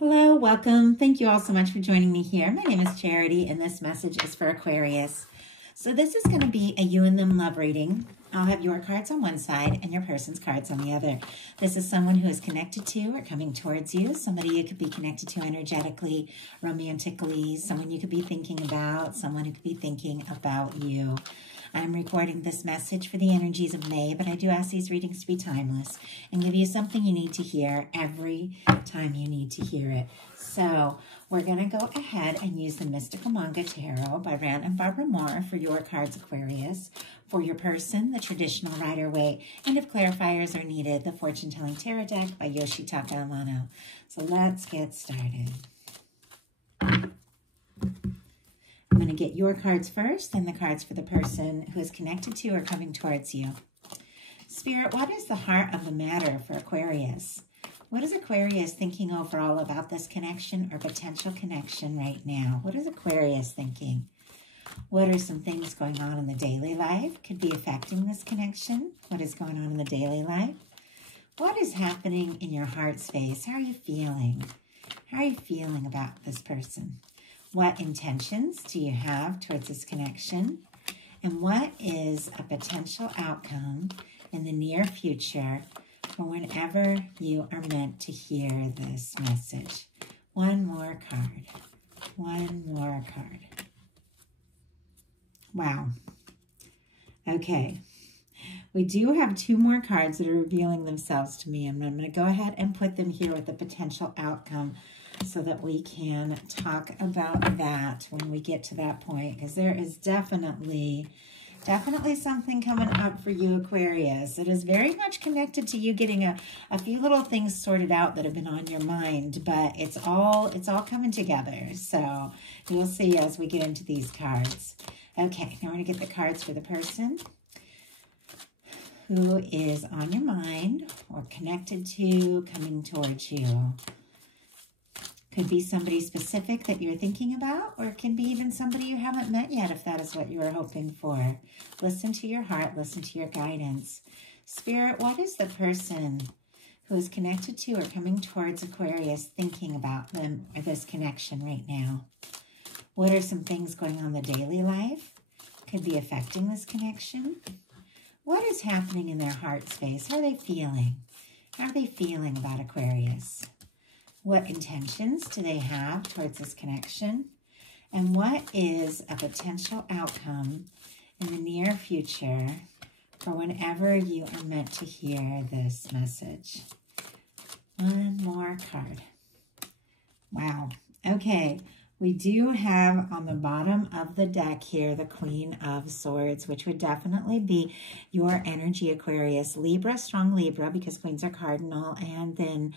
Hello, welcome. Thank you all so much for joining me here. My name is Charity, and this message is for Aquarius. So this is going to be a you and them love reading. I'll have your cards on one side and your person's cards on the other. This is someone who is connected to or coming towards you, somebody you could be connected to energetically, romantically, someone you could be thinking about, someone who could be thinking about you. I'm recording this message for the energies of May, but I do ask these readings to be timeless and give you something you need to hear every time you need to hear it. So we're going to go ahead and use the Mystical Manga Tarot by Rand and Barbara Moore for your cards, Aquarius. For your person, the Traditional Rider-Waite, and if clarifiers are needed, the Fortune Telling Tarot Deck by Yoshitaka Amano. So let's get started. I'm going to get your cards first, then the cards for the person who is connected to or coming towards you. Spirit, what is the heart of the matter for Aquarius? What is Aquarius thinking overall about this connection or potential connection right now? What is Aquarius thinking? What are some things going on in the daily life? Could be affecting this connection. What is going on in the daily life? What is happening in your heart space? How are you feeling? How are you feeling about this person? What intentions do you have towards this connection? And what is a potential outcome in the near future for whenever you are meant to hear this message? One more card. One more card. Wow. Okay. We do have two more cards that are revealing themselves to me. And I'm going to go ahead and put them here with the potential outcome so that we can talk about that when we get to that point. Because there is definitely something coming up for you, Aquarius. It is very much connected to you getting a few little things sorted out that have been on your mind, but it's all coming together. So you'll see as we get into these cards. Okay, now we're going to get the cards for the person who is on your mind or connected to, coming towards you. Could be somebody specific that you're thinking about, or it can be even somebody you haven't met yet if that is what you are hoping for. Listen to your heart, listen to your guidance. Spirit, what is the person who is connected to or coming towards Aquarius thinking about them or this connection right now? What are some things going on in the daily life? Could be affecting this connection. What is happening in their heart space? How are they feeling? How are they feeling about Aquarius? What intentions do they have towards this connection? And what is a potential outcome in the near future for whenever you are meant to hear this message? One more card. Wow. Okay. We do have on the bottom of the deck here the Queen of Swords, which would definitely be your energy, Aquarius. Libra, strong Libra, because queens are cardinal, and then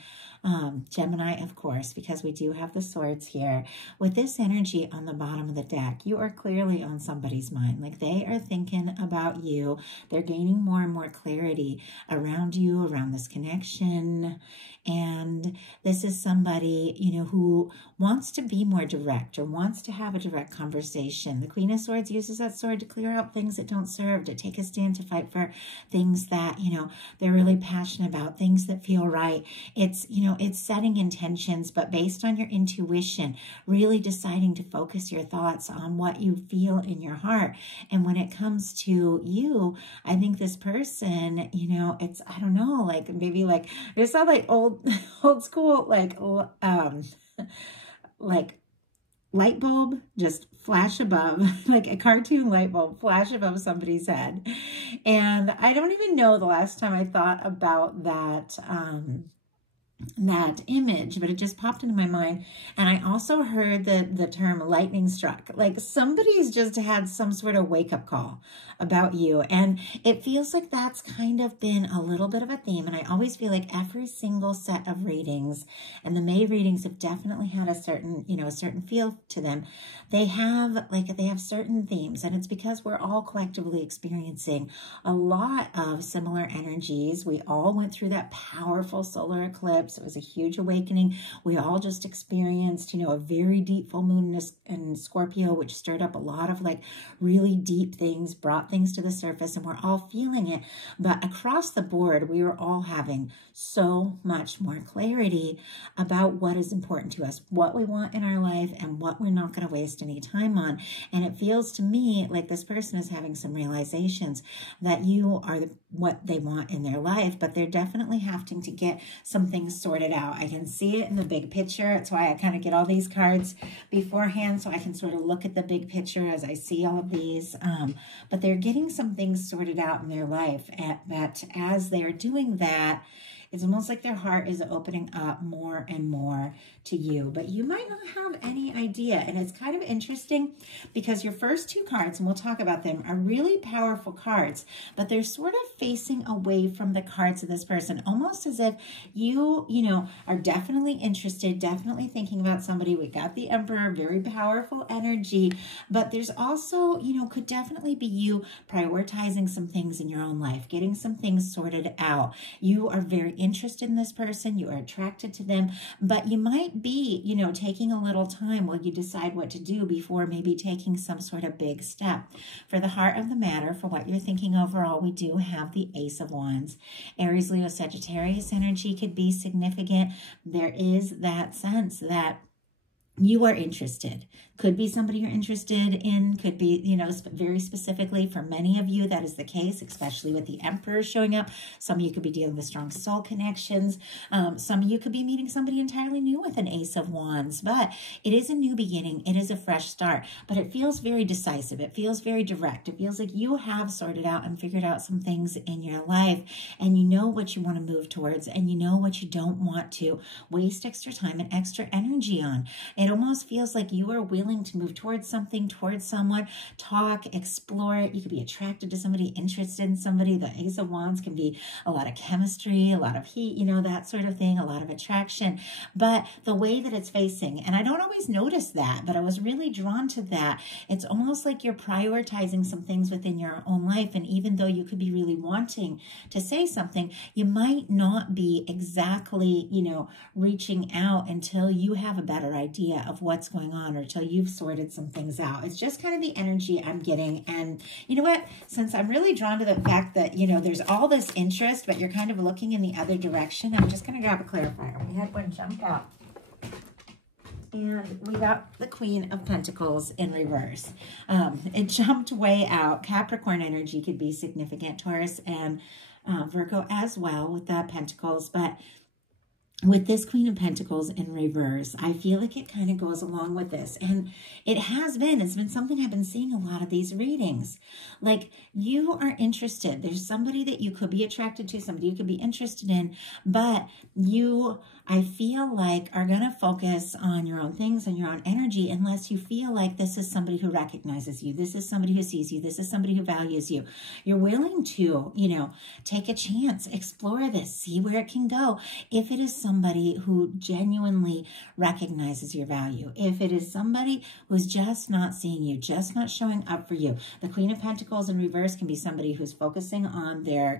Gemini, of course, because we do have the swords here. With this energy on the bottom of the deck, you are clearly on somebody's mind. Like they are thinking about you. They're gaining more and more clarity around you, around this connection. And this is somebody, you know, who wants to be more direct or wants to have a direct conversation. The Queen of Swords uses that sword to clear out things that don't serve, to take a stand, to fight for things that, you know, they're really passionate about, things that feel right. It's, you know, it's setting intentions, but based on your intuition, really deciding to focus your thoughts on what you feel in your heart. And when it comes to you, I think this person, you know, it's, I don't know, like maybe like, it's not like old school, like light bulb just flash above, like a cartoon light bulb flash above somebody's head. And I don't even know the last time I thought about that, that image, but it just popped into my mind. And I also heard the term lightning struck, like somebody's just had some sort of wake-up call about you. And it feels like that's kind of been a little bit of a theme. And I always feel like every single set of readings, and the May readings have definitely had a certain, you know, a certain feel to them. They have certain themes, and it's because we're all collectively experiencing a lot of similar energies. We all went through that powerful solar eclipse. relationships. It was a huge awakening. We all just experienced, a very deep full moon in Scorpio, which stirred up a lot of like really deep things, brought things to the surface, and we're all feeling it. But across the board, we were all having so much more clarity about what is important to us, what we want in our life, and what we're not going to waste any time on. And it feels to me like this person is having some realizations that you are what they want in their life, but they're definitely having to get some things sorted out. I can see it in the big picture. That's why I kind of get all these cards beforehand, so I can sort of look at the big picture as I see all of these. But they're getting some things sorted out in their life, that as they're doing that, it's almost like their heart is opening up more and more to you, but you might not have any idea. And it's kind of interesting because your first two cards, and we'll talk about them, are really powerful cards, but they're sort of facing away from the cards of this person, almost as if you are definitely interested, definitely thinking about somebody. We got the Emperor, very powerful energy, but there's also, could definitely be you prioritizing some things in your own life, getting some things sorted out. You are very interested in this person, you are attracted to them, but you might be, taking a little time while you decide what to do before maybe taking some sort of big step. For the heart of the matter, for what you're thinking overall, we do have the Ace of Wands. Aries, Leo, Sagittarius energy could be significant. There is that sense that you are interested. Could be somebody you're interested in, could be, very specifically for many of you, that is the case, especially with the Emperor showing up. Some of you could be dealing with strong soul connections. Some of you could be meeting somebody entirely new with an Ace of Wands, but it is a new beginning. It is a fresh start, but it feels very decisive. It feels very direct. It feels like you have sorted out and figured out some things in your life, and you know what you want to move towards, and you know what you don't want to waste extra time and extra energy on. It almost feels like you are willing to move towards something, towards someone, talk, explore it. You could be attracted to somebody, interested in somebody. The Ace of Wands can be a lot of chemistry, a lot of heat, that sort of thing, a lot of attraction. But the way that it's facing, and I don't always notice that, but I was really drawn to that. It's almost like you're prioritizing some things within your own life. And even though you could be really wanting to say something, you might not be exactly, reaching out until you have a better idea of what's going on, or until you've sorted some things out. It's just kind of the energy I'm getting. And you know what? Since I'm really drawn to the fact that, there's all this interest, but you're kind of looking in the other direction, I'm just going to grab a clarifier. We had one jump out. And we got the Queen of Pentacles in reverse. It jumped way out. Capricorn energy could be significant. Taurus and Virgo as well with the Pentacles, but with this Queen of Pentacles in reverse, I feel like it kind of goes along with this. And it's been something I've been seeing a lot of these readings. Like, you are interested. There's somebody that you could be attracted to, somebody you could be interested in, but you, I feel like, are going to focus on your own things and your own energy unless you feel like this is somebody who recognizes you. This is somebody who sees you. This is somebody who values you. You're willing to, take a chance, explore this, see where it can go. If it is somebody who genuinely recognizes your value, if it is somebody who's just not seeing you, just not showing up for you. The Queen of Pentacles in reverse can be somebody who's focusing on their,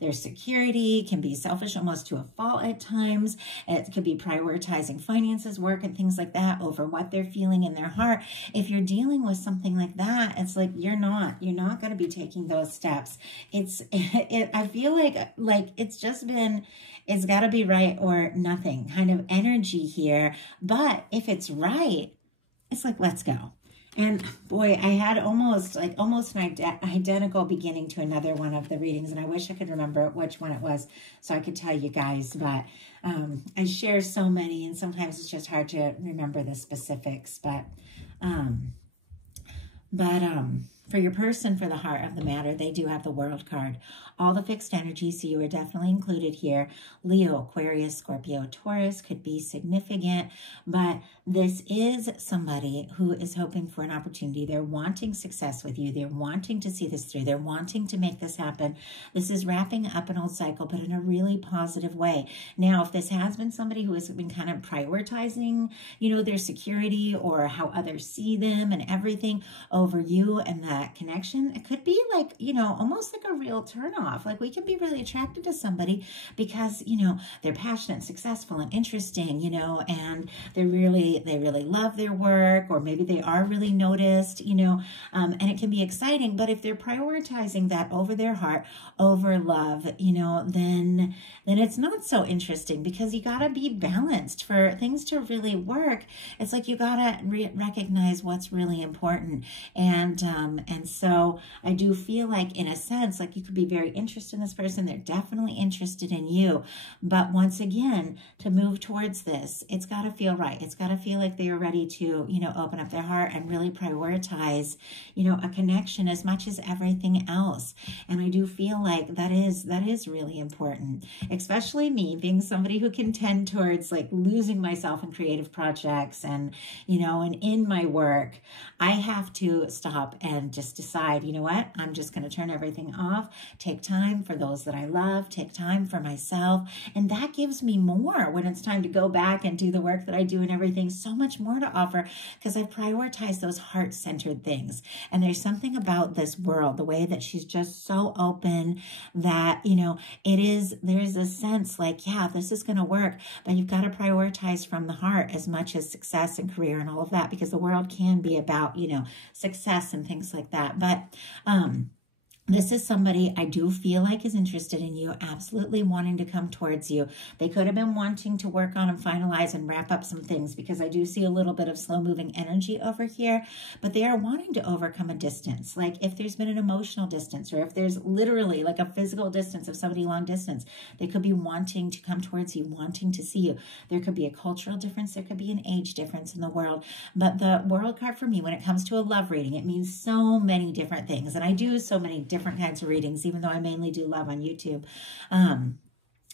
their security, can be selfish almost to a fault at times. It could be prioritizing finances, work, and things like that over what they're feeling in their heart. If you're dealing with something like that, it's like you're not going to be taking those steps. I feel like it's just been, it's got to be right or nothing kind of energy here. But if it's right, it's like, let's go. And boy, I had almost an identical beginning to another one of the readings, and I wish I could remember which one it was so I could tell you guys, but I share so many, and sometimes it's just hard to remember the specifics, but for your person, for the heart of the matter, they do have the World card. All the fixed energies, so you are definitely included here. Leo, Aquarius, Scorpio, Taurus could be significant, but this is somebody who is hoping for an opportunity. They're wanting success with you. They're wanting to see this through. They're wanting to make this happen. This is wrapping up an old cycle, but in a really positive way. Now, if this has been somebody who has been kind of prioritizing, their security or how others see them and everything over you, and that connection, it could be like, you know, almost like a real turnoff. Like we can be really attracted to somebody because, you know, they're passionate, successful, and interesting, you know, and they really love their work, or maybe they are really noticed, you know, and it can be exciting. But if they're prioritizing that over their heart, over love, you know, then it's not so interesting, because you got to be balanced for things to really work. It's like you got to recognize what's really important. And so I do feel like, in a sense, like you could be very interested in this person. They're definitely interested in you. But once again, to move towards this, it's got to feel right. It's got to feel like they are ready to, you know, open up their heart and really prioritize, you know, a connection as much as everything else. And I do feel like that is really important, especially me being somebody who can tend towards like losing myself in creative projects and, you know, and in my work. I have to stop and just decide, you know what, I'm just going to turn everything off, take time for those that I love, take time for myself. And that gives me more when it's time to go back and do the work that I do and everything, so much more to offer, because I've prioritized those heart-centered things. And there's something about this world, the way that she's just so open, that, you know, there is a sense like, yeah, this is going to work, but you've got to prioritize from the heart as much as success and career and all of that, because the world can be about, you know, success and things like that. But, this is somebody I do feel like is interested in you, absolutely wanting to come towards you. They could have been wanting to work on and finalize and wrap up some things, because I do see a little bit of slow-moving energy over here, but they are wanting to overcome a distance. Like if there's been an emotional distance, or if there's literally like a physical distance of somebody long distance, they could be wanting to come towards you, wanting to see you. There could be a cultural difference. There could be an age difference in the world. But the World card for me, when it comes to a love reading, it means so many different things. And I do so many different kinds of readings, even though I mainly do love on YouTube.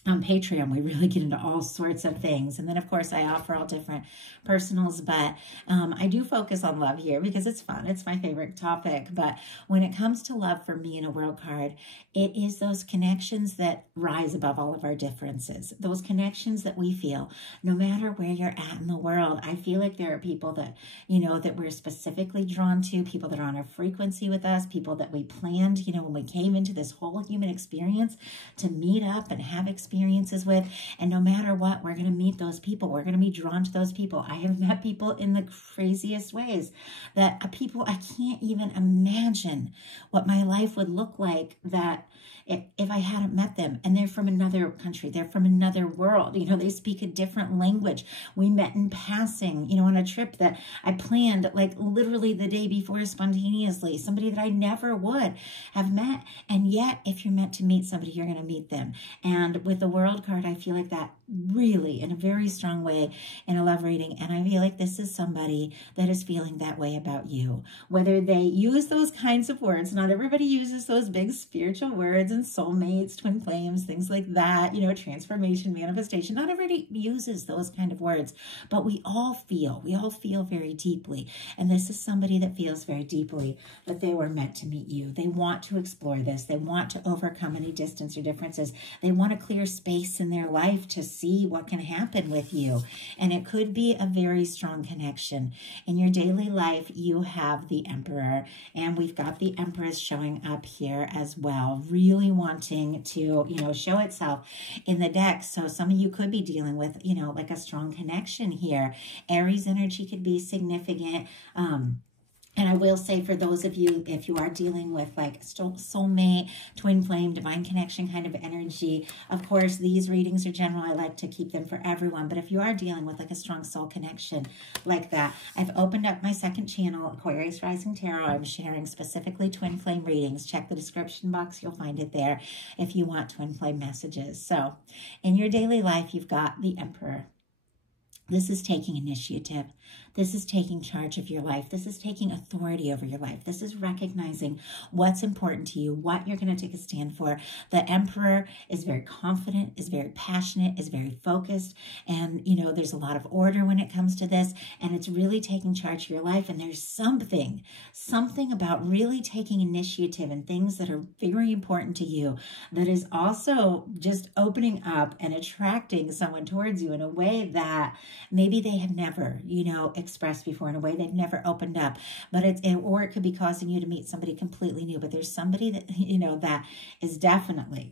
On Patreon, we really get into all sorts of things. And then, of course, I offer all different personals, but I do focus on love here because it's fun. It's my favorite topic. But when it comes to love for me in a world card, it is those connections that rise above all of our differences. Those connections that we feel, no matter where you're at in the world. I feel like there are people that, you know, that we're specifically drawn to, people that are on a frequency with us, people that we planned, you know, when we came into this whole human experience to meet up and have experiences with. And no matter what, we're going to meet those people. We're going to be drawn to those people. I have met people in the craziest ways, that people I can't even imagine what my life would look like that if I hadn't met them. And they're from another country. They're from another world. You know, they speak a different language. We met in passing, you know, on a trip that I planned like literally the day before spontaneously. Somebody that I never would have met. And yet, if you're meant to meet somebody, you're going to meet them. And with the World card, I feel like that really in a very strong way in a love reading. And I feel like this is somebody that is feeling that way about you. Whether they use those kinds of words, not everybody uses those big spiritual words and soulmates, twin flames, things like that, you know, transformation, manifestation. Not everybody uses those kind of words, but we all feel very deeply. And this is somebody that feels very deeply that they were meant to meet you. They want to explore this. They want to overcome any distance or differences. They want to clear space in their life to see what can happen with you. And it could be a very strong connection. In your daily life, you have the Emperor, and we've got the Empress showing up here as well, really wanting to, you know, show itself in the deck. So some of you could be dealing with, you know, like a strong connection here. Aries energy could be significant. And I will say, for those of you, if you are dealing with like soulmate, twin flame, divine connection kind of energy, of course, these readings are general. I like to keep them for everyone. But if you are dealing with like a strong soul connection like that, I've opened up my second channel, Aquarius Rising Tarot. I'm sharing specifically twin flame readings. Check the description box. You'll find it there if you want twin flame messages. So in your daily life, you've got the Emperor. This is taking initiative. This is taking charge of your life. This is taking authority over your life. This is recognizing what's important to you, what you're going to take a stand for. The Emperor is very confident, is very passionate, is very focused. And, you know, there's a lot of order when it comes to this. And it's really taking charge of your life. And there's something about really taking initiative and things that are very important to you that is also just opening up and attracting someone towards you in a way that maybe they have never, you know, expressed before in a way they've never opened up, but or it could be causing you to meet somebody completely new. But there's somebody that, you know, that is definitely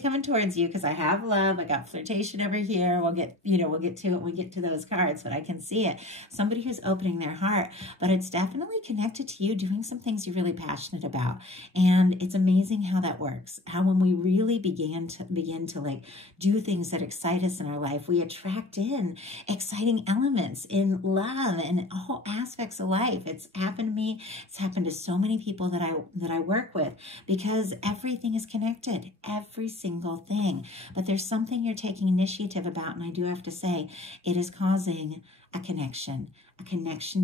coming towards you, because I have love. I got flirtation over here. We'll get to it when we get to those cards, but I can see it. Somebody who's opening their heart, but it's definitely connected to you doing some things you're really passionate about. And it's amazing how that works. How when we really begin to like do things that excite us in our life, we attract in exciting elements in love and all aspects of life. It's happened to me. It's happened to so many people that I work with, because everything is connected, every single thing. But there's something you're taking initiative about, and I do have to say, it is causing a connection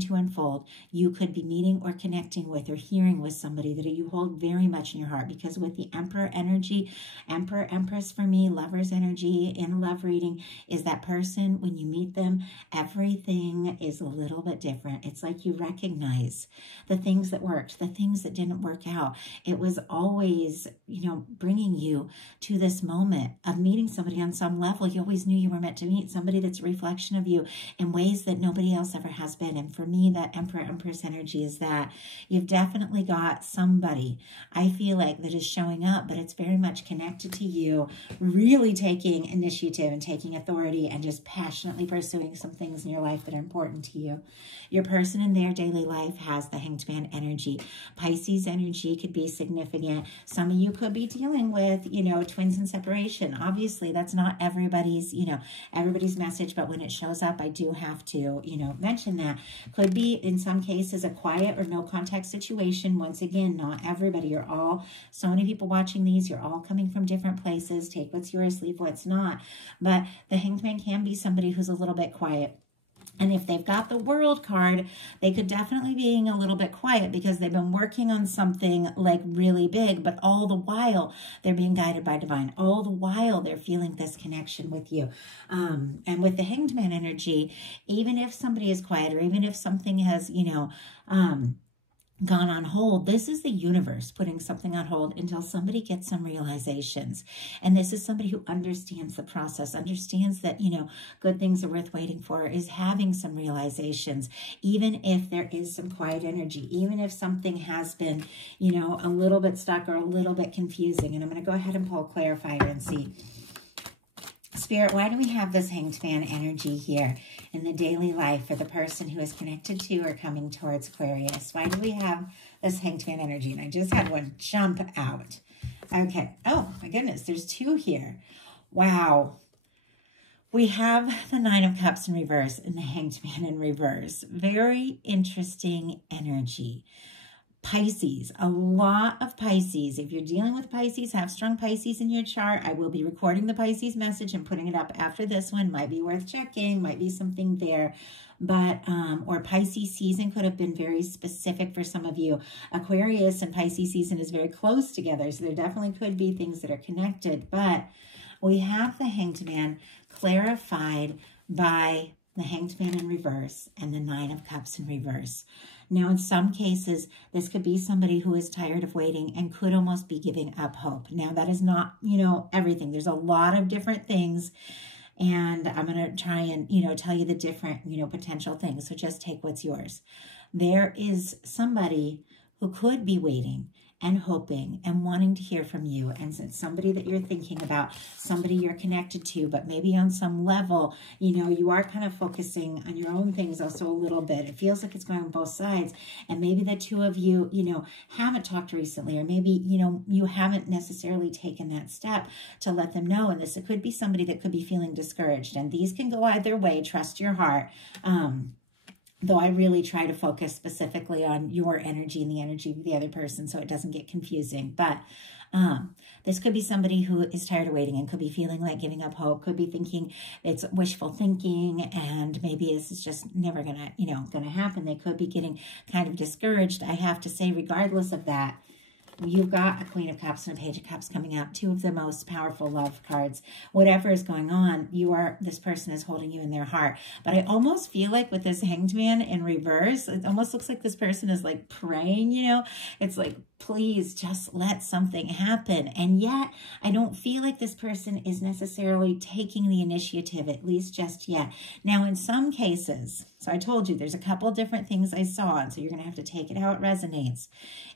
to unfold. You could be meeting or connecting with or hearing with somebody that you hold very much in your heart, because with the Emperor energy, Emperor, Empress for me, Lover's energy in a love reading is that person, when you meet them, everything is a little bit different. It's like you recognize the things that worked, the things that didn't work out. It was always, you know, bringing you to this moment of meeting somebody on some level. You always knew you were meant to meet somebody that's a reflection of you in ways that nobody else ever has been. And for me, that Emperor, Empress energy is that you've definitely got somebody, I feel like, that is showing up, but it's very much connected to you, really taking initiative and taking authority and just passionately pursuing some things in your life that are important to you. Your person in their daily life has the Hanged Man energy. Pisces energy could be significant. Some of you could be dealing with, you know, twins in separation. Obviously, that's not everybody's, you know, everybody's message, but when it shows up, I do have to, you know, mention that. Could be, in some cases, a quiet or no contact situation. Once again, not everybody. You're all, so many people watching these, you're all coming from different places. Take what's yours, leave what's not. But the Hanged Man can be somebody who's a little bit quiet. And if they've got the World card, they could definitely be being a little bit quiet because they've been working on something like really big, but all the while they're being guided by divine. All the while they're feeling this connection with you. And with the Hanged Man energy, even if somebody is quiet, or even if something has, you know, gone on hold, this is the universe putting something on hold until somebody gets some realizations. And this is somebody who understands the process, understands that, you know, good things are worth waiting for, is having some realizations, even if there is some quiet energy, even if something has been, you know, a little bit stuck or a little bit confusing. And I'm going to go ahead and pull a clarifier and see. Spirit, why do we have this Hanged Man energy here in the daily life for the person who is connected to or coming towards Aquarius? Why do we have this Hanged Man energy? And I just had one jump out. Okay. Oh, my goodness. There's two here. Wow. We have the Nine of Cups in reverse and the Hanged Man in reverse. Very interesting energy. Pisces, a lot of Pisces. If you're dealing with Pisces, have strong Pisces in your chart. I will be recording the Pisces message and putting it up after this one. Might be worth checking, might be something there. But, or Pisces season could have been very specific for some of you. Aquarius and Pisces season is very close together, so there definitely could be things that are connected. But we have the Hanged Man clarified by the Hanged Man in reverse and the Nine of Cups in reverse. Now, in some cases, this could be somebody who is tired of waiting and could almost be giving up hope. Now, that is not, you know, everything. There's a lot of different things, and I'm going to try and, you know, tell you the different, you know, potential things. So just take what's yours. There is somebody who could be waiting and hoping and wanting to hear from you. And it's somebody that you're thinking about, somebody you're connected to, but maybe on some level, you know, you are kind of focusing on your own things also a little bit. It feels like it's going on both sides. And maybe the two of you, you know, haven't talked recently, or maybe, you know, you haven't necessarily taken that step to let them know. And this, it could be somebody that could be feeling discouraged. And these can go either way. Trust your heart. Though I really try to focus specifically on your energy and the energy of the other person so it doesn't get confusing. But this could be somebody who is tired of waiting and could be feeling like giving up hope, could be thinking it's wishful thinking and maybe this is just never going to, you know, going to happen. They could be getting kind of discouraged. I have to say, regardless of that, you've got a Queen of Cups and a Page of Cups coming up, two of the most powerful love cards. Whatever is going on, this person is holding you in their heart. But I almost feel like with this Hanged Man in reverse, it almost looks like this person is like praying, you know, it's like please just let something happen. And yet I don't feel like this person is necessarily taking the initiative, at least just yet. Now, in some cases, so I told you there's a couple different things I saw, and so you're going to have to take it how it resonates.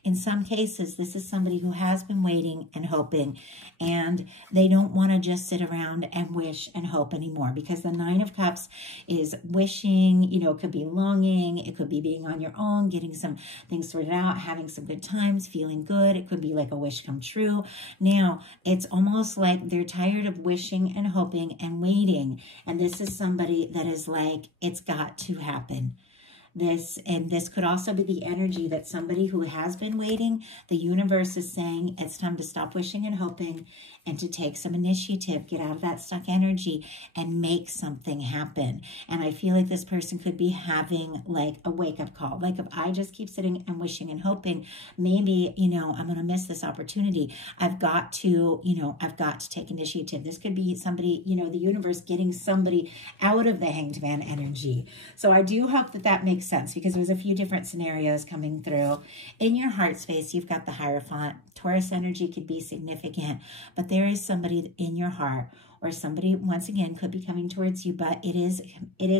In some cases, this is somebody who has been waiting and hoping, and they don't want to just sit around and wish and hope anymore, because the Nine of Cups is wishing, you know, it could be longing, it could be being on your own, getting some things sorted out, having some good times, feeling good. It could be like a wish come true. Now, it's almost like they're tired of wishing and hoping and waiting, and this is somebody that is like, it's got to happen. This could also be the energy that somebody who has been waiting, the universe is saying it's time to stop wishing and hoping and to take some initiative, get out of that stuck energy and make something happen. And I feel like this person could be having like a wake-up call. Like, if I just keep sitting and wishing and hoping, maybe, you know, I'm going to miss this opportunity. I've got to, you know, I've got to take initiative. This could be somebody, you know, the universe getting somebody out of the Hanged Man energy. So I do hope that that makes sense, because there's a few different scenarios coming through. In your heart space, you've got the Hierophant. Taurus energy could be significant, but there is somebody in your heart, or somebody, once again, could be coming towards you, but it is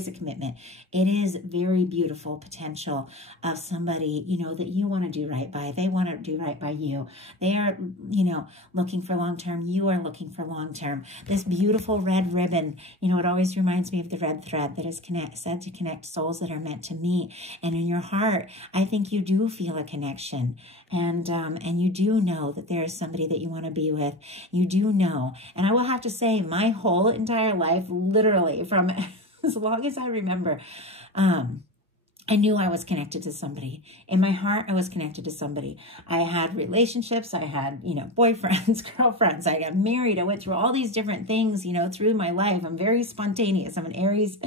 a commitment. It is very beautiful potential of somebody, you know, that you want to do right by. They want to do right by you. They are, you know, looking for long-term. You are looking for long-term. This beautiful red ribbon, you know, it always reminds me of the red thread that is said to connect souls that are meant to meet. And in your heart, I think you do feel a connection. And you do know that there is somebody that you want to be with. You do know. And I will have to say, my whole entire life, literally from as long as I remember, I knew I was connected to somebody. In my heart, I was connected to somebody. I had relationships. I had, you know, boyfriends, girlfriends. I got married. I went through all these different things, you know, through my life. I'm very spontaneous. I'm an Aries,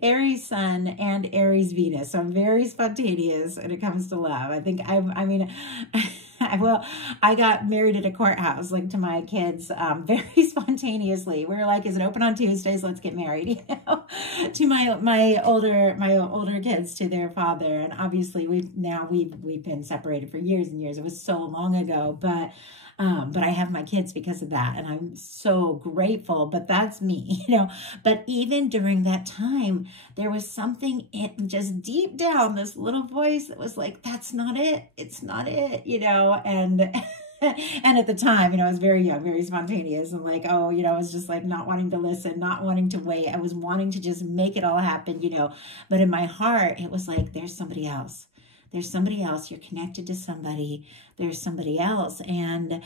Aries Sun and Aries Venus. So I'm very spontaneous when it comes to love. I think I got married at a courthouse, like to my kids, very spontaneously. We were like, is it open on Tuesdays? Let's get married, you know, to my older kids, to their father. And obviously we've been separated for years and years. It was so long ago, but I have my kids because of that, and I'm so grateful, but that's me, you know. But even during that time, there was something just deep down, this little voice that was like, that's not it. It's not it, you know. And and at the time, you know, I was very young, very spontaneous, and like, oh, you know, I was just like not wanting to listen, not wanting to wait. I was wanting to just make it all happen, you know. But in my heart, it was like, there's somebody else. There's somebody else. You're connected to somebody. There's somebody else. And,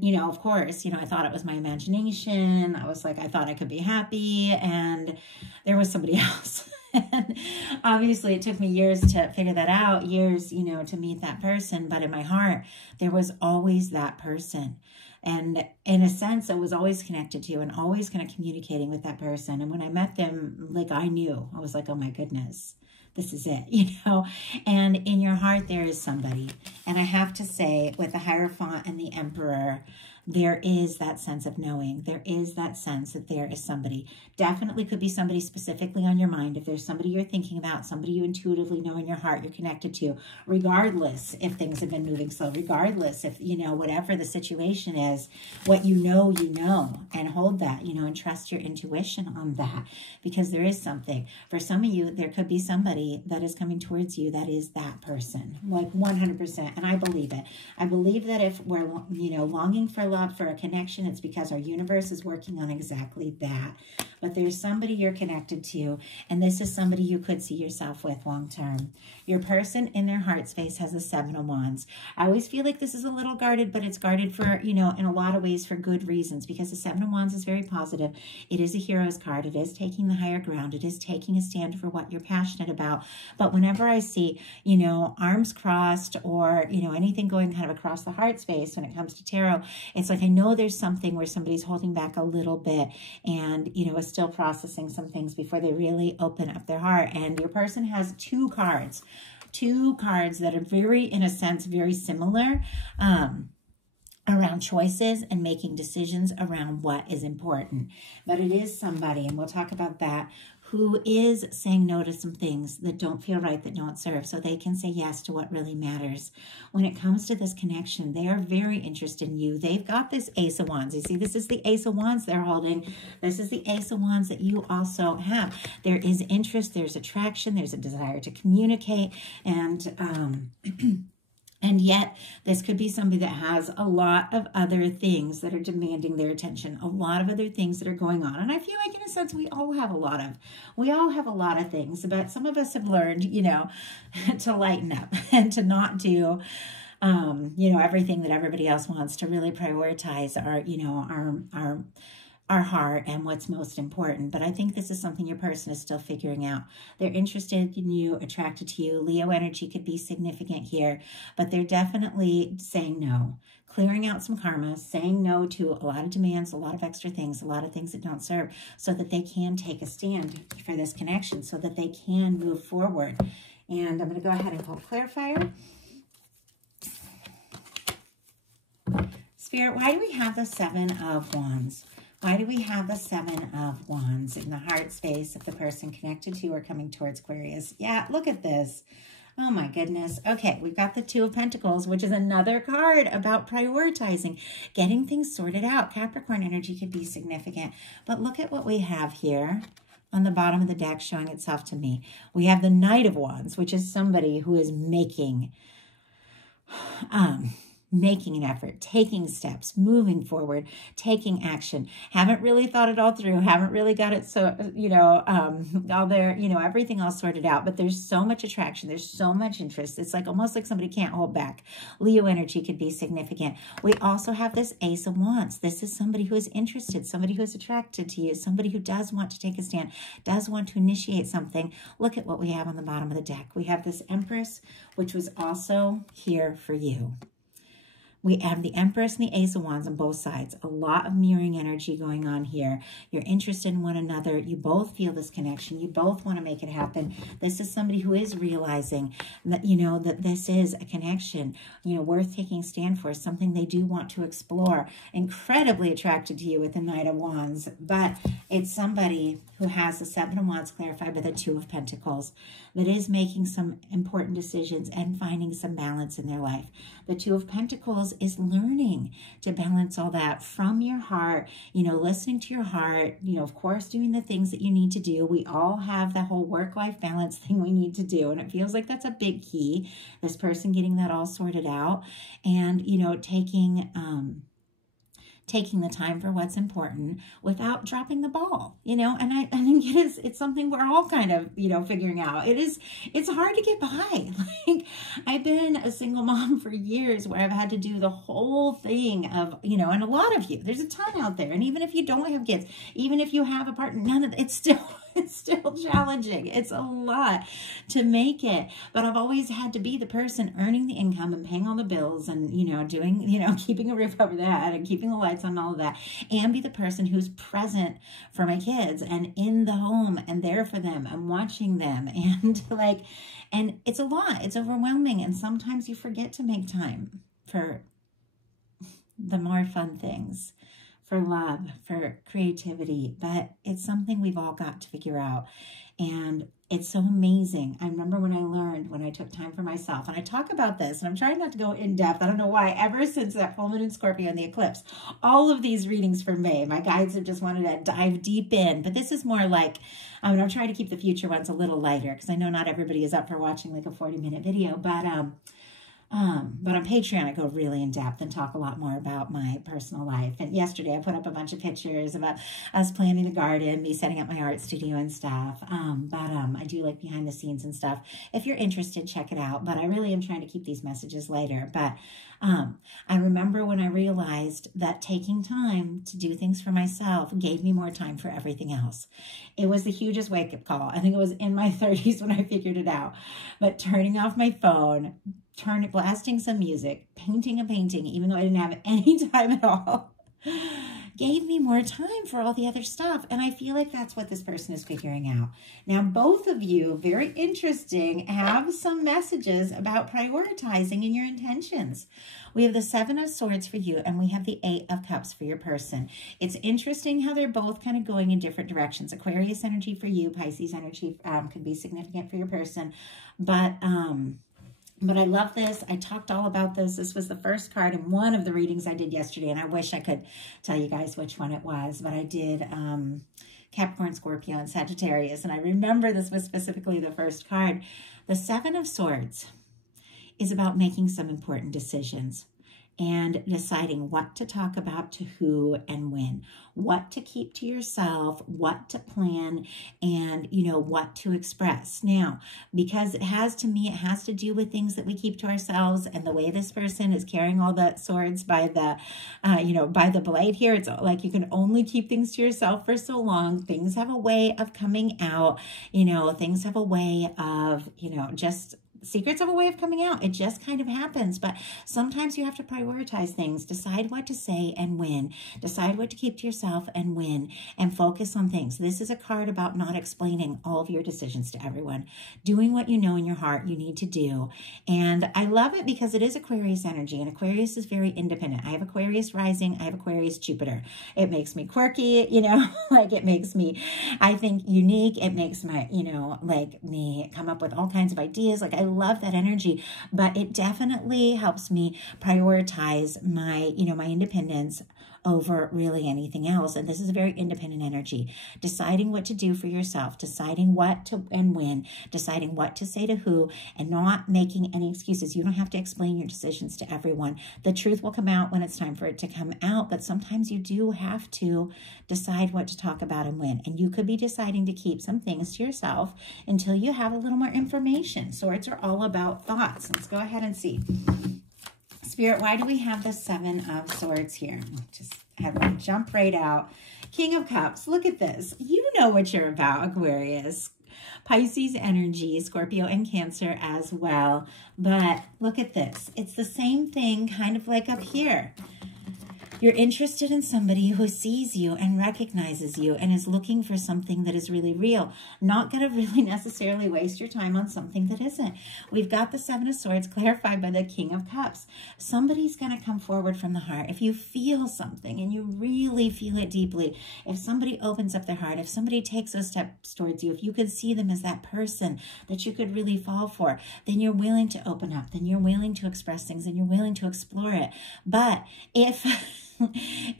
you know, of course, you know, I thought it was my imagination. I was like, I thought I could be happy, and there was somebody else. And obviously it took me years to figure that out, years, you know, to meet that person. But in my heart, there was always that person. And in a sense, I was always connected to and always kind of communicating with that person. And when I met them, like, I knew, I was like, oh my goodness, this is it, you know. And in your heart, there is somebody. And I have to say, with the Hierophant and the Emperor, there is that sense of knowing. There is that sense that there is somebody. Definitely could be somebody specifically on your mind. If there's somebody you're thinking about, somebody you intuitively know in your heart you're connected to, regardless if things have been moving slow, regardless if, you know, whatever the situation is, what you know, and hold that, you know, and trust your intuition on that, because there is something. For some of you, there could be somebody that is coming towards you that is that person, like 100%. And I believe it. I believe that if we're, you know, longing for love, for a connection, it's because our universe is working on exactly that. But there's somebody you're connected to, and this is somebody you could see yourself with long term. Your person in their heart space has a 7 of Wands. I always feel like this is a little guarded, but it's guarded for, you know, in a lot of ways for good reasons, because the 7 of Wands is very positive. It is a hero's card. It is taking the higher ground. It is taking a stand for what you're passionate about. But whenever I see, you know, arms crossed or, you know, anything going kind of across the heart space when it comes to tarot, it's like I know there's something where somebody's holding back a little bit and, you know, is still processing some things before they really open up their heart. And your person has two cards that are very, in a sense, very similar. around choices and making decisions around what is important. But it is somebody, and we'll talk about that, who is saying no to some things that don't feel right, that don't serve, so they can say yes to what really matters. When it comes to this connection, they are very interested in you. They've got this Ace of Wands. You see, this is the Ace of Wands they're holding. This is the Ace of Wands that you also have. There is interest, there's attraction, there's a desire to communicate, and and yet, this could be somebody that has a lot of other things that are demanding their attention, a lot of other things that are going on. And I feel like, in a sense, we all have a lot of things, but some of us have learned, you know, to lighten up and to not do, you know, everything that everybody else wants, to really prioritize our, you know, our heart and what's most important. But I think this is something your person is still figuring out. They're interested in you, attracted to you. Leo energy could be significant here, but they're definitely saying no, clearing out some karma, saying no to a lot of demands, a lot of extra things, a lot of things that don't serve, so that they can take a stand for this connection, so that they can move forward. And I'm going to go ahead and pull clarifier. Spirit, why do we have the Seven of Wands? Why do we have the Seven of Wands in the heart space of the person connected to or coming towards Aquarius? Yeah, look at this. Oh my goodness. Okay, we've got the Two of Pentacles, which is another card about prioritizing, getting things sorted out. Capricorn energy could be significant, but look at what we have here on the bottom of the deck showing itself to me. We have the Knight of Wands, which is somebody who is making an effort, taking steps, moving forward, taking action. Haven't really thought it all through, haven't really got it, so, you know, all their, you know, everything all sorted out, but there's so much attraction, there's so much interest. It's like almost like somebody can't hold back. Leo energy could be significant. We also have this Ace of Wands. This is somebody who is interested, somebody who is attracted to you, somebody who does want to take a stand, does want to initiate something. Look at what we have on the bottom of the deck. We have this Empress, which was also here for you. We have the Empress and the Ace of Wands on both sides. A lot of mirroring energy going on here. You're interested in one another. You both feel this connection. You both want to make it happen. This is somebody who is realizing that, you know, that this is a connection, you know, worth taking a stand for, something they do want to explore. Incredibly attracted to you with the Knight of Wands, but it's somebody who has the Seven of Wands clarified by the Two of Pentacles that is making some important decisions and finding some balance in their life. The Two of Pentacles is learning to balance all that from your heart, you know, listening to your heart, you know, of course, doing the things that you need to do. We all have the whole work-life balance thing we need to do, and it feels like that's a big key, this person getting that all sorted out and, you know, taking the time for what's important without dropping the ball, you know, and I think it's something we're all kind of, you know, figuring out. It's hard to get by. Like, I've been a single mom for years where I've had to do the whole thing of, you know, and a lot of you, there's a ton out there. And even if you don't have kids, even if you have a partner, it's still challenging. It's a lot to make it, but I've always had to be the person earning the income and paying all the bills and, you know, doing, you know, keeping a roof over their head and keeping the lights on, all of that, and be the person who's present for my kids and in the home and there for them and watching them. And like, and it's a lot, it's overwhelming. And sometimes you forget to make time for the more fun things, for love, for creativity, but it's something we've all got to figure out. And it's so amazing. I remember when I took time for myself, and I talk about this, and I'm trying not to go in depth. I don't know why, ever since that full moon in Scorpio and the eclipse, all of these readings for May, my guides have just wanted to dive deep in, but this is more like, I'm trying to keep the future ones a little lighter, because I know not everybody is up for watching like a 40-minute video, but on Patreon, I go really in depth and talk a lot more about my personal life. And yesterday I put up a bunch of pictures about us planting a garden, me setting up my art studio and stuff. I do like behind the scenes and stuff. If you're interested, check it out. But I really am trying to keep these messages lighter. But I remember when I realized that taking time to do things for myself gave me more time for everything else. It was the hugest wake-up call. I think it was in my 30s when I figured it out. But turning off my phone, blasting some music, painting a painting, even though I didn't have any time at all, gave me more time for all the other stuff. And I feel like that's what this person is figuring out. Now, both of you, very interesting, have some messages about prioritizing in your intentions. We have the 7 of Swords for you, and we have the 8 of Cups for your person. It's interesting how they're both kind of going in different directions. Aquarius energy for you, Pisces energy could be significant for your person. But I love this. I talked all about this. This was the first card in one of the readings I did yesterday, and I wish I could tell you guys which one it was, but I did Capricorn, Scorpio, and Sagittarius, and I remember this was specifically the first card. The 7 of Swords is about making some important decisions and deciding what to talk about to who and when, what to keep to yourself, what to plan, and, you know, what to express. Now, because it has to do with things that we keep to ourselves, and the way this person is carrying all the swords by the, by the blade here, it's like you can only keep things to yourself for so long. Things have a way of coming out, things have a way of, just secrets have a way of coming out. It just kind of happens. But sometimes you have to prioritize things, decide what to say and when, decide what to keep to yourself and when, and focus on things. This is a card about not explaining all of your decisions to everyone, doing what you know in your heart you need to do. And I love it because it is Aquarius energy, and Aquarius is very independent. I have Aquarius rising. I have Aquarius Jupiter. It makes me quirky, like it makes me, I think, unique. It makes my, like me come up with all kinds of ideas. Like I love that energy, but it definitely helps me prioritize my, my independence over really anything else. And this is a very independent energy, deciding what to do for yourself, deciding what to and when, deciding what to say to who, and not making any excuses. You don't have to explain your decisions to everyone. The truth will come out when it's time for it to come out, but sometimes you do have to decide what to talk about and when. And you could be deciding to keep some things to yourself until you have a little more information. Swords are all about thoughts. Let's go ahead and see. Spirit, why do we have the 7 of Swords here? Just have them jump right out. King of Cups, look at this. You know what you're about, Aquarius. Pisces energy, Scorpio and Cancer as well. But look at this. It's the same thing kind of like up here. You're interested in somebody who sees you and recognizes you and is looking for something that is really real. Not going to really necessarily waste your time on something that isn't. We've got the 7 of Swords clarified by the King of Cups. Somebody's going to come forward from the heart. If you feel something and you really feel it deeply, if somebody opens up their heart, if somebody takes those steps towards you, if you could see them as that person that you could really fall for, then you're willing to open up, then you're willing to express things, and you're willing to explore it. But if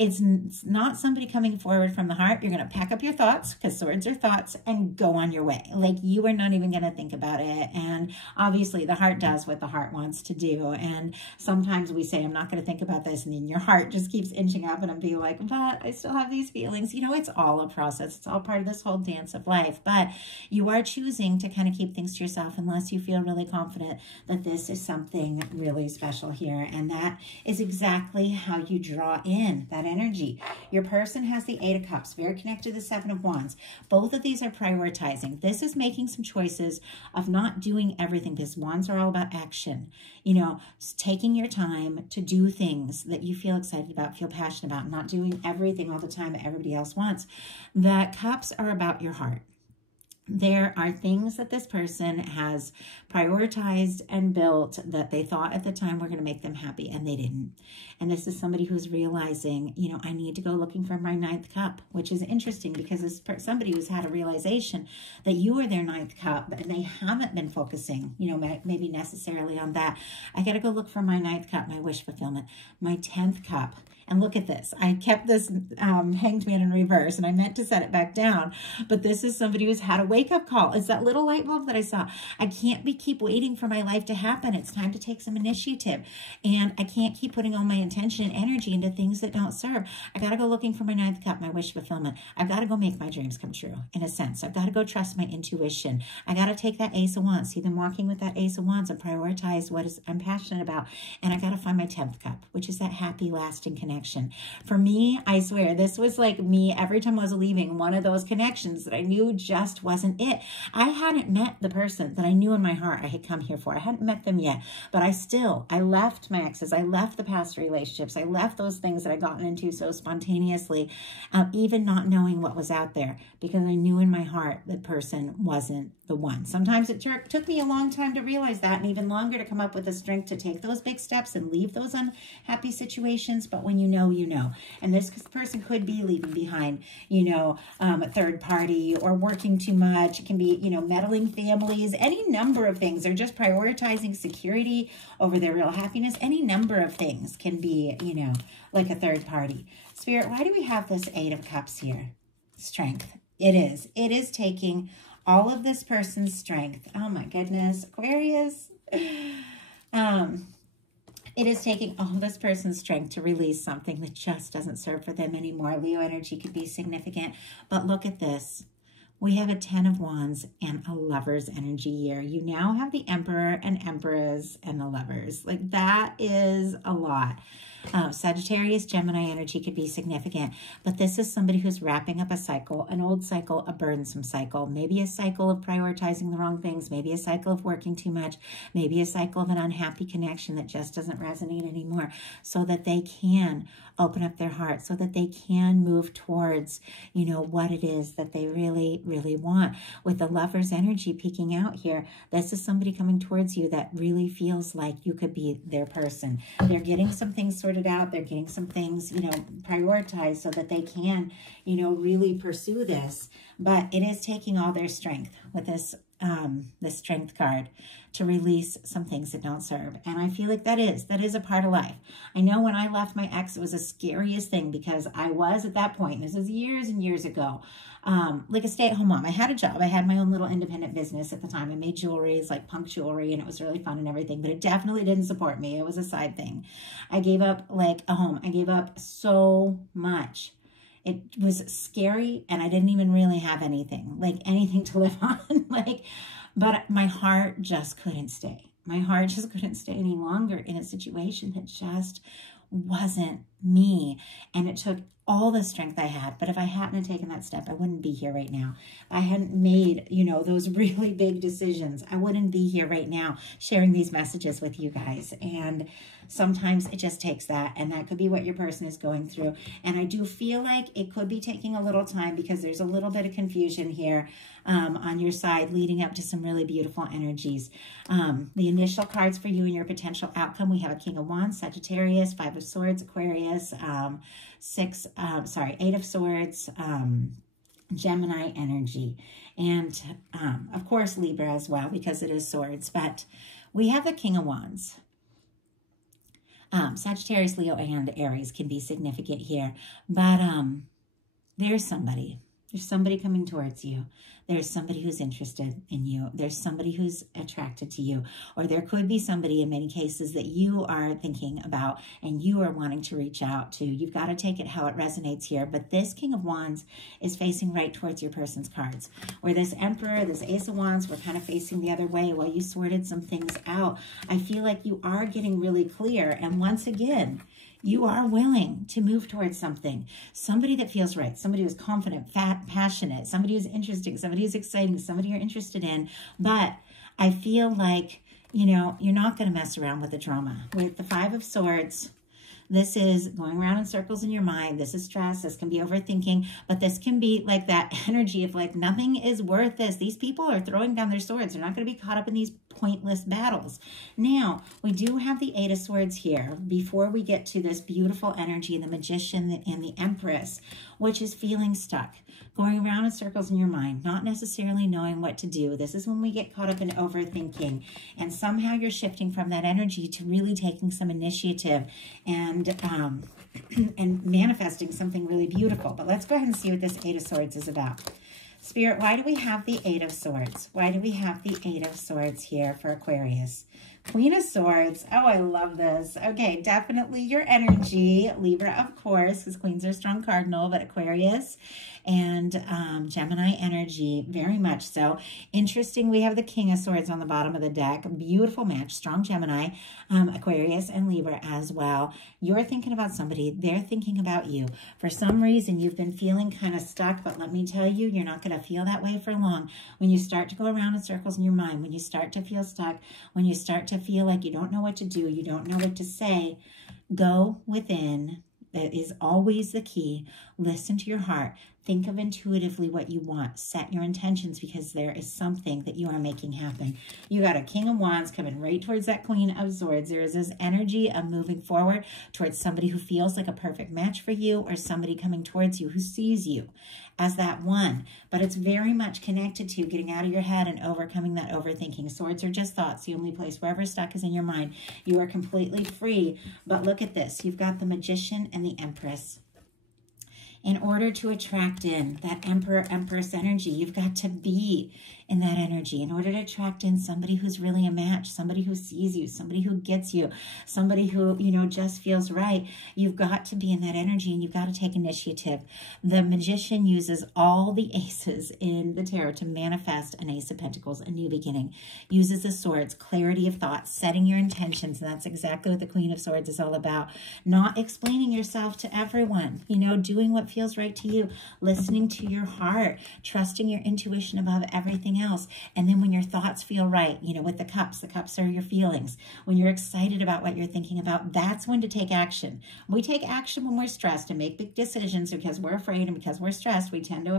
it's not somebody coming forward from the heart, you're going to pack up your thoughts, because swords are thoughts, and go on your way. Like, you are not even going to think about it. And obviously the heart does what the heart wants to do. And sometimes we say, I'm not going to think about this, and then your heart just keeps inching up and be like, but I still have these feelings. It's all a process. It's all part of this whole dance of life. But you are choosing to kind of keep things to yourself unless you feel really confident that this is something really special here. And that is exactly how you draw in that energy. Your person has the 8 of Cups, very connected to the 7 of Wands. Both of these are prioritizing. This is making some choices of not doing everything, because Wands are all about action. Taking your time to do things that you feel excited about, feel passionate about, not doing everything all the time that everybody else wants. The Cups are about your heart. There are things that this person has prioritized and built that they thought at the time were going to make them happy, and they didn't. And this is somebody who's realizing, I need to go looking for my 9th cup, which is interesting because it's somebody who's had a realization that you are their 9th cup, and they haven't been focusing, maybe necessarily on that. I got to go look for my 9th cup, my wish fulfillment, my 10th cup. And look at this. I kept this Hanged Man in reverse, and I meant to set it back down. But this is somebody who's had a wake-up call. It's that little light bulb that I saw. I can't keep waiting for my life to happen. It's time to take some initiative. And I can't keep putting all my intention and energy into things that don't serve. I got to go looking for my 9th cup, my wish fulfillment. I've got to go make my dreams come true, in a sense. I've got to go trust my intuition. I got to take that Ace of Wands, see them walking with that Ace of Wands, and prioritize what I'm passionate about. And I got to find my 10th cup, which is that happy, lasting connection. For me, I swear, this was like me every time I was leaving one of those connections that I knew just wasn't wasn't it. I hadn't met the person that I knew in my heart I had come here for. I hadn't met them yet, but I left my exes. I left the past relationships. I left those things that I'd gotten into so spontaneously, even not knowing what was out there, because I knew in my heart that person wasn't the one. Sometimes it took me a long time to realize that, and even longer to come up with the strength to take those big steps and leave those unhappy situations. But when you know, you know. And this person could be leaving behind, a third party, or working too much. It can be, meddling families, any number of things. They're just prioritizing security over their real happiness. Any number of things can be, like a third party. Spirit, why do we have this 8 of Cups here? Strength. It is taking all of this person's strength. Oh my goodness, Aquarius. It is taking all this person's strength to release something that just doesn't serve for them anymore. Leo energy could be significant, but look at this. We have a 10 of Wands and a Lover's energy here. You now have the Emperor and Empress and the Lovers. Like, that is a lot. Sagittarius, Gemini energy could be significant, but this is somebody who's wrapping up a cycle, an old cycle, a burdensome cycle, maybe a cycle of prioritizing the wrong things, maybe a cycle of working too much, maybe a cycle of an unhappy connection that just doesn't resonate anymore, so that they can open up their heart, so that they can move towards, what it is that they really, really want. With the Lover's energy peeking out here, this is somebody coming towards you that really feels like you could be their person. They're getting some things sorted out. They're getting some things, prioritized so that they can, really pursue this. But it is taking all their strength with this Strength card to release some things that don't serve. And I feel like that is a part of life. I know when I left my ex, it was the scariest thing, because I was at that point, this was years and years ago, like a stay-at-home mom. I had a job. I had my own little independent business at the time. I made jewelries, like punk jewelry, and it was really fun and everything, but it definitely didn't support me. It was a side thing. I gave up like a home. I gave up so much. It was scary, and I didn't even really have anything to live on. But my heart just couldn't stay. My heart just couldn't stay any longer in a situation that just wasn't me. And it took all the strength I had. But if I hadn't taken that step, I wouldn't be here right now. If I hadn't made, those really big decisions, I wouldn't be here right now sharing these messages with you guys. And sometimes it just takes that, and that could be what your person is going through. And I do feel like it could be taking a little time, because there's a little bit of confusion here on your side, leading up to some really beautiful energies. The initial cards for you and your potential outcome, we have a King of Wands, Sagittarius, 5 of Swords, Aquarius, 8 of Swords, Gemini energy, and of course Libra as well, because it is swords. But we have the King of Wands. Sagittarius, Leo, and Aries can be significant here, but there's somebody coming towards you. There's somebody who's interested in you. There's somebody who's attracted to you. Or there could be somebody in many cases that you are thinking about and you are wanting to reach out to. You've got to take it how it resonates here. But this King of Wands is facing right towards your person's cards. Where this Emperor, this Ace of Wands, we're kind of facing the other way while you sorted some things out. I feel like you are getting really clear. And once again, you are willing to move towards something. Somebody that feels right. Somebody who's confident, passionate. Somebody who's interesting. Somebody who's exciting. Somebody you're interested in. But I feel like, you're not going to mess around with the drama. With the 5 of Swords, this is going around in circles in your mind. This is stress. This can be overthinking. But this can be like that energy of like, nothing is worth this. These people are throwing down their swords. They're not going to be caught up in these pointless battles. Now, we do have the 8 of Swords here before we get to this beautiful energy, the Magician and the Empress, which is feeling stuck, going around in circles in your mind, not necessarily knowing what to do. This is when we get caught up in overthinking, and somehow you're shifting from that energy to really taking some initiative and manifesting something really beautiful. But let's go ahead and see what this 8 of Swords is about. Spirit, why do we have the 8 of Swords? Why do we have the 8 of Swords here for Aquarius? Queen of Swords. Oh, I love this. Okay, definitely your energy. Libra, of course, because Queens are strong cardinal, but Aquarius and Gemini energy, very much so. Interesting, we have the King of Swords on the bottom of the deck. Beautiful match, strong Gemini, Aquarius and Libra as well. You're thinking about somebody, they're thinking about you. For some reason, you've been feeling kind of stuck, but let me tell you, you're not going to feel that way for long. When you start to go around in circles in your mind, when you start to feel stuck, when you start to feel like you don't know what to do, you don't know what to say, go within. That is always the key. Listen to your heart. Think of intuitively what you want. Set your intentions, because there is something that you are making happen. You got a King of Wands coming right towards that Queen of Swords. There is this energy of moving forward towards somebody who feels like a perfect match for you, or somebody coming towards you who sees you as that one. But it's very much connected to getting out of your head and overcoming that overthinking. Swords are just thoughts. The only place wherever stuck is in your mind. You are completely free. But look at this. You've got the Magician and the Empress. In order to attract in that Emperor, Empress energy, you've got to be in that energy. In order to attract in somebody who's really a match, somebody who sees you, somebody who gets you, somebody who, you know, just feels right, you've got to be in that energy, and you've got to take initiative. The Magician uses all the aces in the tarot to manifest an Ace of Pentacles, a new beginning. Uses the Swords, clarity of thought, setting your intentions, and that's exactly what the Queen of Swords is all about. Not explaining yourself to everyone, you know, doing what feels right to you, listening to your heart, trusting your intuition above everything else. And then when your thoughts feel right, you know, with the cups are your feelings. When you're excited about what you're thinking about, that's when to take action. We take action when we're stressed and make big decisions because we're afraid, and because we're stressed, we tend to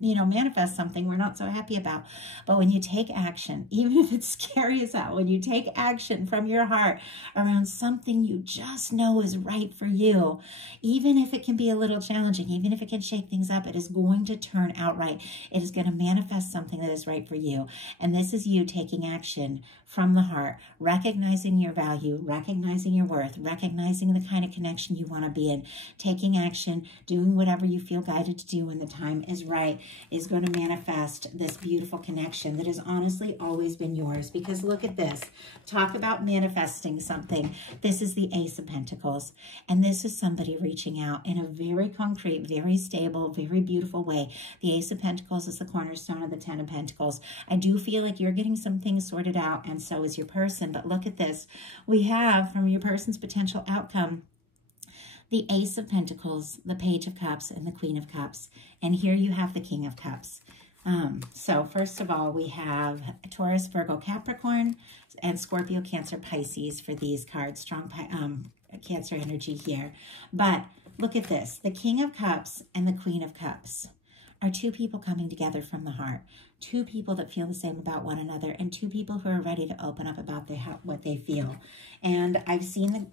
manifest something we're not so happy about. But when you take action, even if it's scary as hell, when you take action from your heart around something you just know is right for you, even if it can be a little challenging, even if it can shake things up, it is going to turn out right. It is going to manifest something that is right for you. And this is you taking action from the heart, recognizing your value, recognizing your worth, recognizing the kind of connection you want to be in, taking action, doing whatever you feel guided to do when the time is right, is going to manifest this beautiful connection that has honestly always been yours. Because look at this. Talk about manifesting something. This is the Ace of Pentacles. And this is somebody reaching out in a very concrete, very stable, very beautiful way. The Ace of Pentacles is the cornerstone of the Ten of Pentacles. I do feel like you're getting some things sorted out, and so is your person. But look at this. We have, from your person's potential outcome, the Ace of Pentacles, the Page of Cups, and the Queen of Cups. And here you have the King of Cups. So first of all, we have Taurus, Virgo, Capricorn, and Scorpio, Cancer, Pisces for these cards. Strong Cancer energy here. But look at this. The King of Cups and the Queen of Cups are two people coming together from the heart. Two people that feel the same about one another, and two people who are ready to open up about what they feel. And I've seen,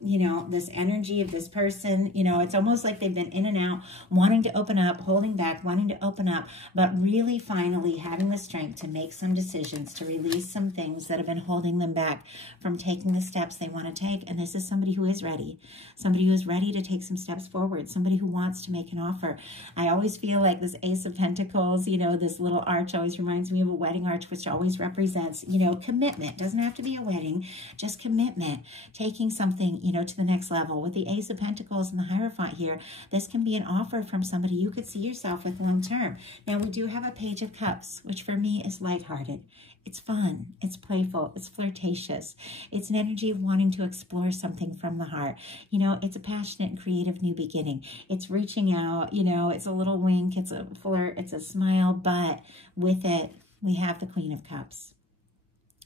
this energy of this person, it's almost like they've been in and out, wanting to open up, holding back, wanting to open up, but really finally having the strength to make some decisions, to release some things that have been holding them back from taking the steps they want to take. And this is somebody who is ready, somebody who is ready to take some steps forward, somebody who wants to make an offer. I always feel like this Ace of Pentacles, this little arch always reminds me of a wedding arch, which always represents, commitment. Doesn't have to be a wedding, just commitment, taking something, to the next level. With the Ace of Pentacles and the Hierophant here, this can be an offer from somebody you could see yourself with long term. Now, we do have a Page of Cups, which for me is lighthearted. It's fun, it's playful, it's flirtatious. It's an energy of wanting to explore something from the heart. It's a passionate and creative new beginning. It's reaching out, it's a little wink, it's a flirt, it's a smile, but with it, we have the Queen of Cups,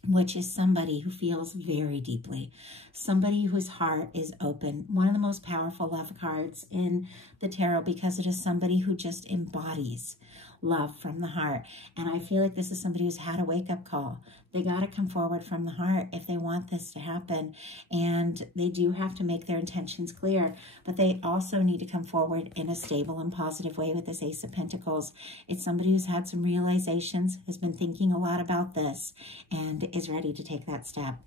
which is somebody who feels very deeply, somebody whose heart is open. One of the most powerful love cards in the tarot, because it is somebody who just embodies love from the heart. And I feel like this is somebody who's had a wake-up call. They got to come forward from the heart if they want this to happen. And they do have to make their intentions clear, but they also need to come forward in a stable and positive way with this Ace of Pentacles. It's somebody who's had some realizations, has been thinking a lot about this, and is ready to take that step.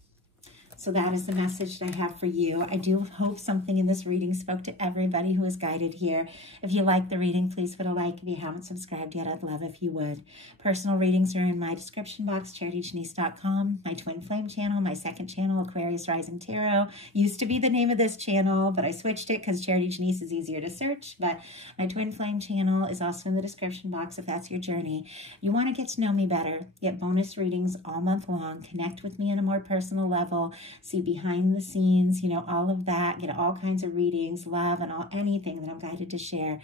So that is the message that I have for you. I do hope something in this reading spoke to everybody who is guided here. If you like the reading, please put a like. If you haven't subscribed yet, I'd love if you would. Personal readings are in my description box, charityjanice.com, my twin flame channel, my second channel, Aquarius Rising Tarot. Used to be the name of this channel, but I switched it because Charity Janice is easier to search. But my twin flame channel is also in the description box if that's your journey. You want to get to know me better, get bonus readings all month long, connect with me on a more personal level, see behind the scenes, you know, all of that, get all kinds of readings, love, and anything that I'm guided to share.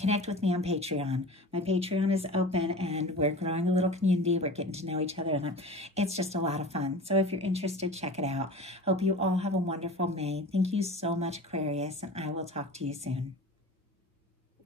Connect with me on Patreon. My Patreon is open, and we're growing a little community. We're getting to know each other, and it's just a lot of fun. So if you're interested, check it out. Hope you all have a wonderful May. Thank you so much, Aquarius, and I will talk to you soon.